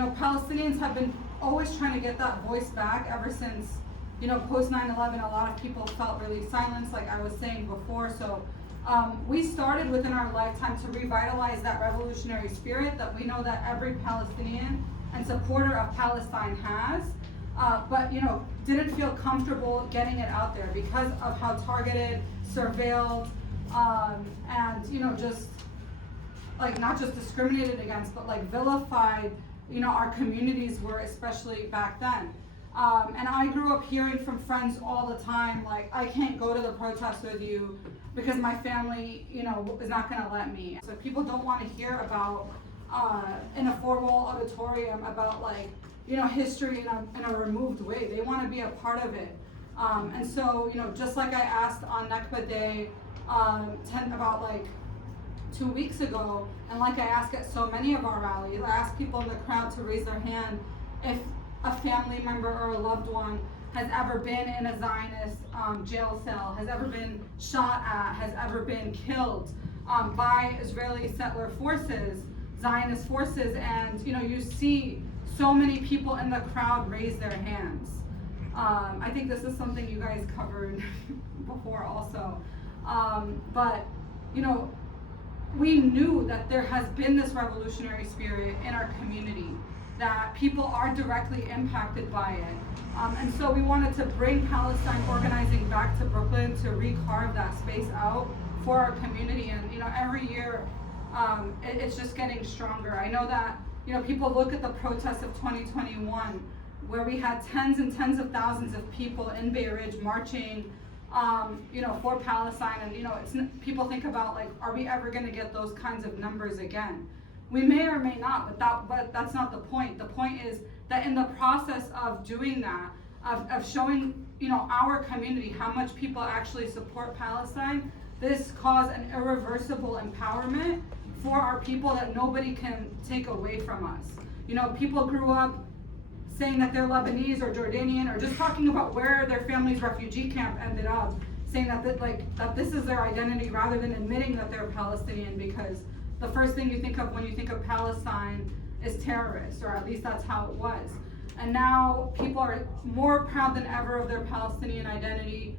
Palestinians have been always trying to get that voice back ever since, post 9/11. A lot of people felt really silenced, like I was saying before. So we started within our lifetime to revitalize that revolutionary spirit that we know that every Palestinian and supporter of Palestine has, but didn't feel comfortable getting it out there because of how targeted, surveilled, and just like not just discriminated against, but like vilified, our communities were, especially back then. And I grew up hearing from friends all the time, like, I can't go to the protest with you because my family, is not gonna let me. So people don't wanna hear about, in a formal auditorium about like, history in a removed way. They wanna be a part of it. And so, just like I asked on Nakba Day, about like 2 weeks ago, and like I ask at so many of our rallies, I ask people in the crowd to raise their hand if a family member or a loved one has ever been in a Zionist jail cell, has ever been shot at, has ever been killed by Israeli settler forces, Zionist forces, and you see so many people in the crowd raise their hands. I think this is something you guys covered before also, but we knew that there has been this revolutionary spirit in our community, that people are directly impacted by it. And so we wanted to bring Palestine organizing back to Brooklyn to recarve that space out for our community. And every year it's just getting stronger. I know that people look at the protests of 2021, where we had tens and tens of thousands of people in Bay Ridge marching for Palestine, and people think about like, are we ever going to get those kinds of numbers again? We may or may not, but that's not the point. The point is that in the process of doing that, of showing our community how much people actually support Palestine, this caused an irreversible empowerment for our people that nobody can take away from us. People grew up saying that they're Lebanese or Jordanian, or just talking about where their family's refugee camp ended up, saying that this is their identity, rather than admitting that they're Palestinian, because the first thing you think of when you think of Palestine is terrorists, or at least that's how it was. And now people are more proud than ever of their Palestinian identity.